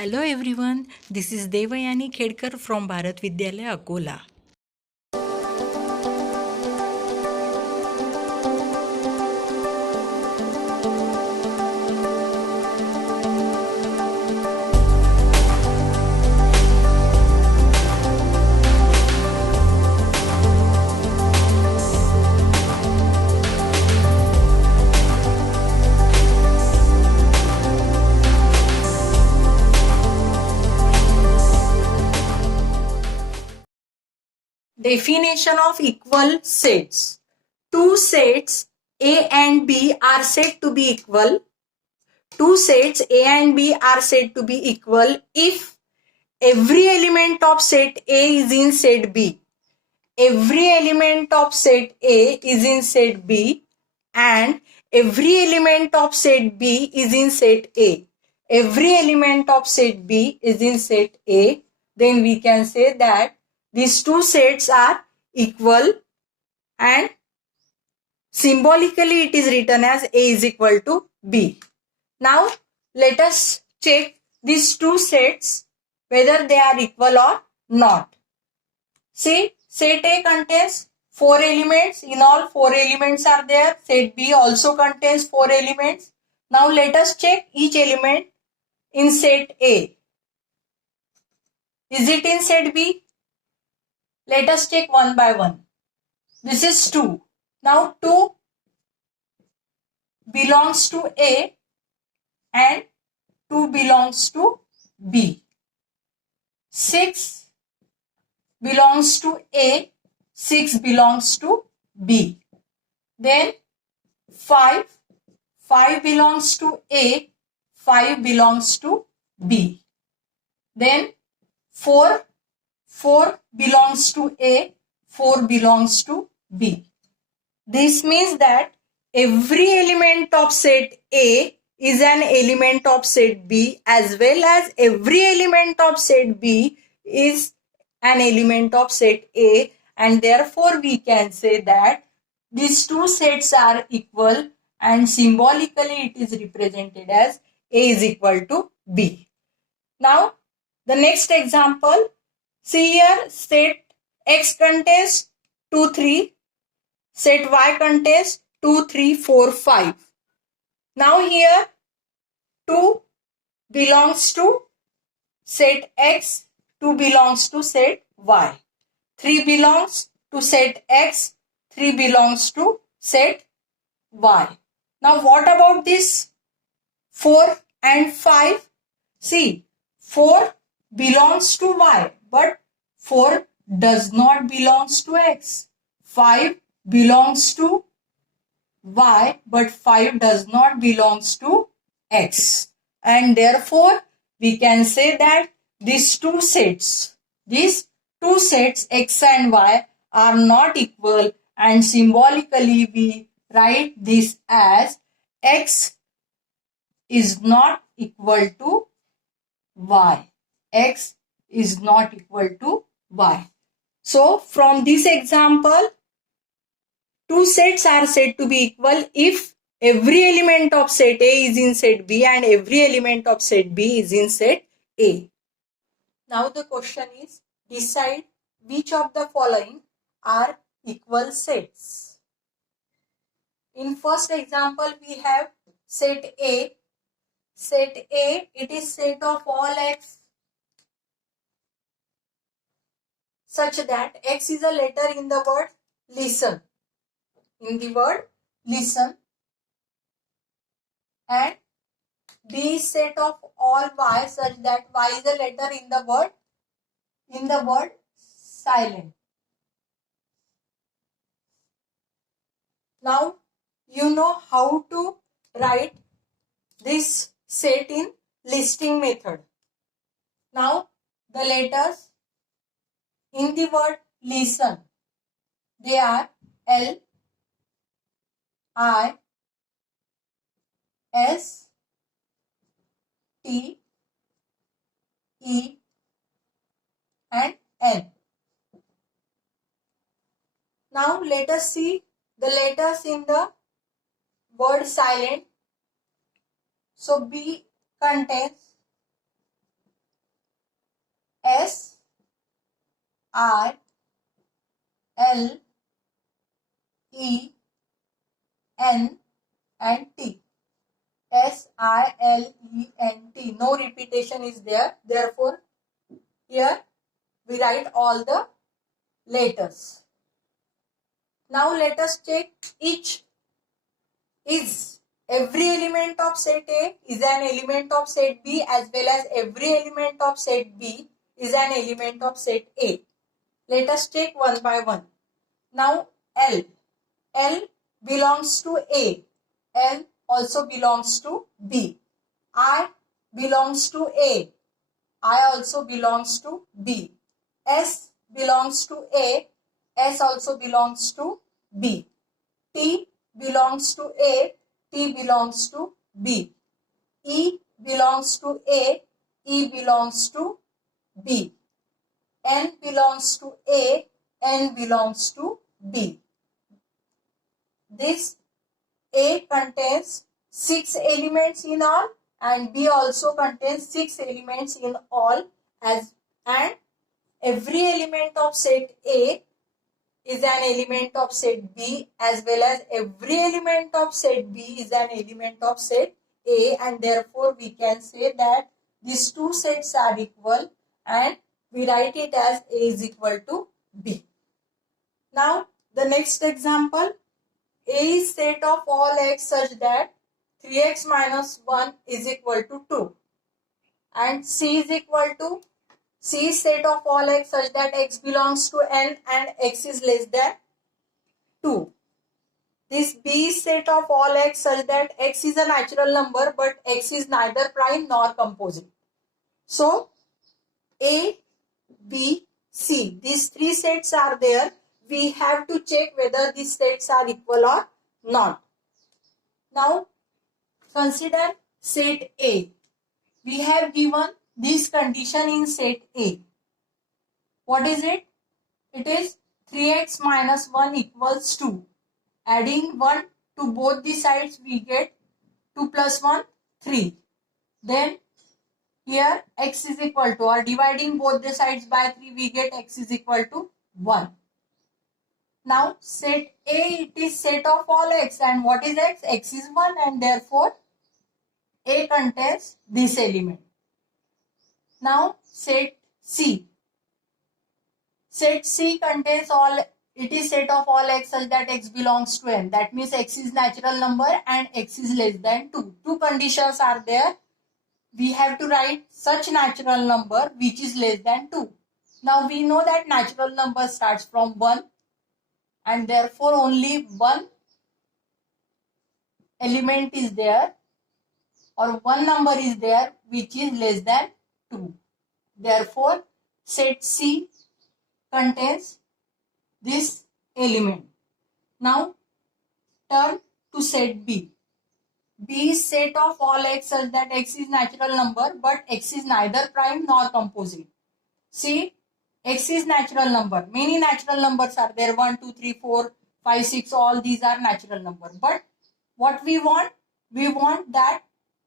Hello everyone, this is Devayani Khedkar from Bharat Vidyalaya Akola. Definition of equal sets. Two sets A and B are said to be equal. Two sets A and B are said to be equal if every element of set A is in set B. Every element of set A is in set B and every element of set B is in set A. Every element of set B is in set A. Then we can say that these two sets are equal and symbolically it is written as A is equal to B. Now let us check these two sets whether they are equal or not. See, set A contains 4 elements. In all, 4 elements are there. Set B also contains 4 elements. Now let us check each element in set A. Is it in set B? Let us check one by one. This is 2. Now 2 belongs to A and 2 belongs to B. 6 belongs to A, 6 belongs to B. Then 5 belongs to A, 5 belongs to B. Then 4 belongs to A, 4 belongs to B. This means that every element of set A is an element of set B as well as every element of set B is an element of set A, and therefore we can say that these two sets are equal and symbolically it is represented as A is equal to B. Now the next example, see here, set X contains 2, 3, set Y contains 2, 3, 4, 5. Now here 2 belongs to set X, 2 belongs to set Y. 3 belongs to set X, 3 belongs to set Y. Now what about this 4 and 5? See, 4 belongs to Y, but 4 does not belongs to X. 5 belongs to Y, but 5 does not belongs to X. And therefore, we can say that these two sets X and Y are not equal, and symbolically we write this as X is not equal to Y. X is not equal to Y. So from this example, two sets are said to be equal if every element of set A is in set B and every element of set B is in set A. Now the question is, decide which of the following are equal sets. In first example, we have set A. Set A, it is set of all X such that X is a letter in the word listen. In the word listen. And B is set of all Y such that Y is a letter in the word silent. Now you know how to write this set in listing method. Now the letters in the word listen, they are L, I, S, T, E and N. Now let us see the letters in the word silent. So B contains I, L, E, N and T. S, I, L, E, N, T. No repetition is there. Therefore, here we write all the letters. Now let us check each. Is every element of set A is an element of set B, as well as every element of set B is an element of set A. Let us check one by one. Now L. L belongs to A. L also belongs to B. I belongs to A. I also belongs to B. S belongs to A. S also belongs to B. T belongs to A. T belongs to B. E belongs to A. E belongs to B. N belongs to A. N belongs to B. This A contains 6 elements in all, and B also contains 6 elements in all, and every element of set A is an element of set B, as well as every element of set B is an element of set A, and therefore we can say that these two sets are equal, and we write it as A is equal to B. Now the next example. A is set of all x such that 3x minus 1 is equal to 2, and C is set of all x such that x belongs to n and x is less than 2. This B is set of all x such that x is a natural number but x is neither prime nor composite. So A, B, C, these three sets are there. We have to check whether these sets are equal or not. Now consider set A. We have given this condition in set A. What is it? It is 3x minus 1 equals 2. Adding 1 to both the sides, we get 2 plus 1, 3. Then here x is equal to, or dividing both the sides by 3, we get x is equal to 1. Now set A, it is set of all x, and what is x? X is 1, and therefore A contains this element. Now set C. Set C contains all, it is set of all x such that x belongs to n. That means x is natural number and x is less than 2. Two conditions are there. We have to write such natural number which is less than 2. Now we know that natural number starts from 1, and therefore only one element is there, or one number is there which is less than 2. Therefore set C contains this element. Now turn to set B. B is set of all x such that x is natural number but x is neither prime nor composite. See, x is natural number. Many natural numbers are there. 1, 2, 3, 4, 5, 6. All these are natural numbers. But what we want? We want that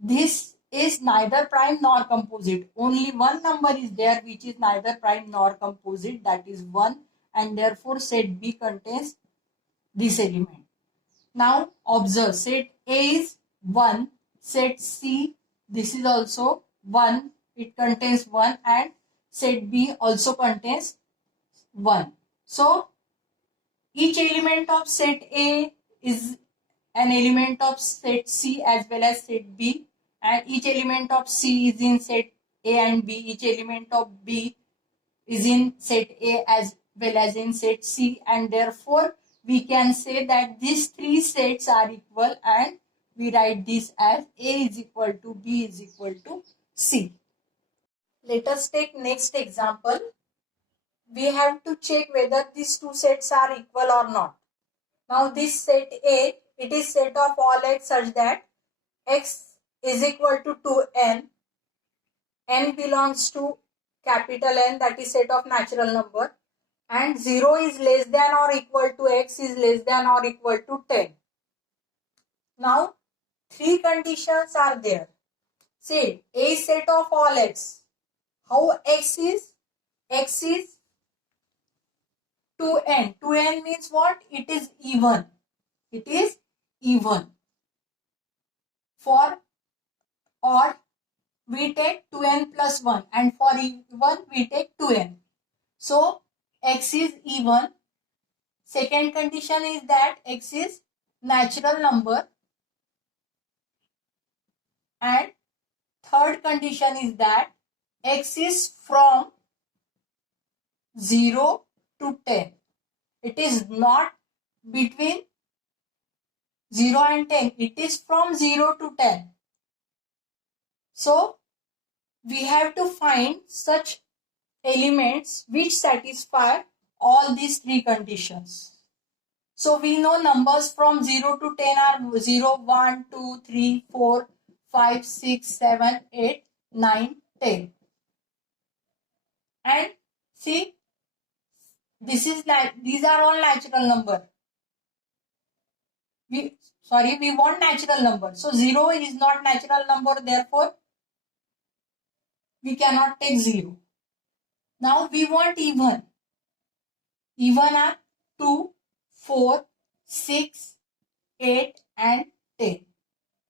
this is neither prime nor composite. Only one number is there which is neither prime nor composite. That is 1. And therefore set B contains this element. Now observe, set A is 1. Set C, this is also 1. It contains 1, and set B also contains 1. So each element of set A is an element of set C as well as set B, and each element of C is in set A and B. Each element of B is in set A as well as in set C, and therefore we can say that these three sets are equal, and we write this as A is equal to B is equal to C. Let us take next example. We have to check whether these two sets are equal or not. Now this set A, it is set of all x such that x is equal to 2n. N belongs to capital N, that is set of natural number, and 0 is less than or equal to x is less than or equal to 10. Now three conditions are there. See, A is set of all x. How x is? X is 2n. 2n means what? It is even. It is even. For odd, we take 2n plus 1, and for even, we take 2n. So, x is even. Second condition is that x is natural number. And third condition is that x is from 0 to 10. It is not between 0 and 10. It is from 0 to 10. So, we have to find such elements which satisfy all these three conditions. So, we know numbers from 0 to 10 are 0, 1, 2, 3, 4, 5, 6, 7, 8, 9, 10. And see, these are all natural number. We want natural number. So 0 is not natural number, therefore we cannot take 0. Now we want even. Even are 2, 4, 6, 8 and 10.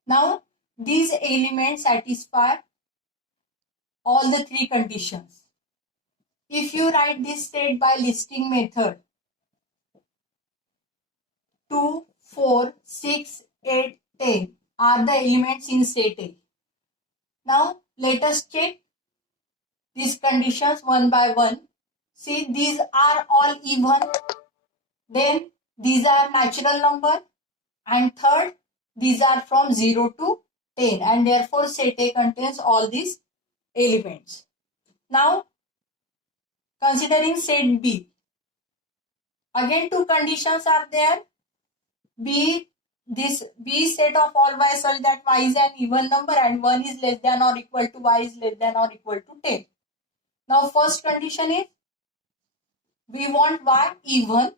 Now these elements satisfy all the three conditions. If you write this state by listing method, 2, 4, 6, 8, 10 are the elements in set A. Now let us check these conditions one by one. See, these are all even. Then these are natural number. And third, these are from 0 to 10. And therefore set A contains all these elements. Now, considering set B. Again, two conditions are there. This B set of all y such that y is an even number and 1 is less than or equal to y is less than or equal to 10. Now, first condition is we want y even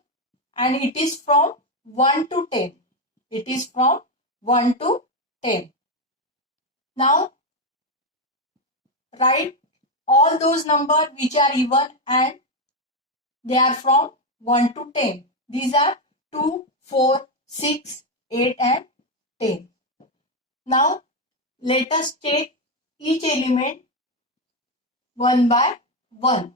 and it is from 1 to 10. It is from 1 to 10. Now, write all those numbers which are even and they are from 1 to 10. These are 2, 4, 6, 8 and 10. Now, let us take each element one by one.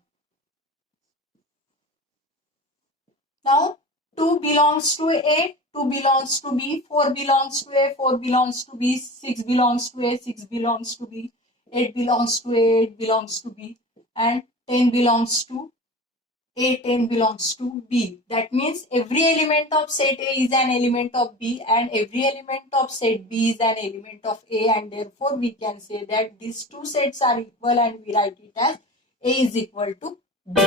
Now, 2 belongs to A, 2 belongs to B, 4 belongs to A, 4 belongs to B, 6 belongs to A, 6 belongs to B, 8 belongs to A, 8 belongs to B, and 10 belongs to A, 10 belongs to B. That means every element of set A is an element of B and every element of set B is an element of A, and therefore we can say that these two sets are equal and we write it as A is equal to B.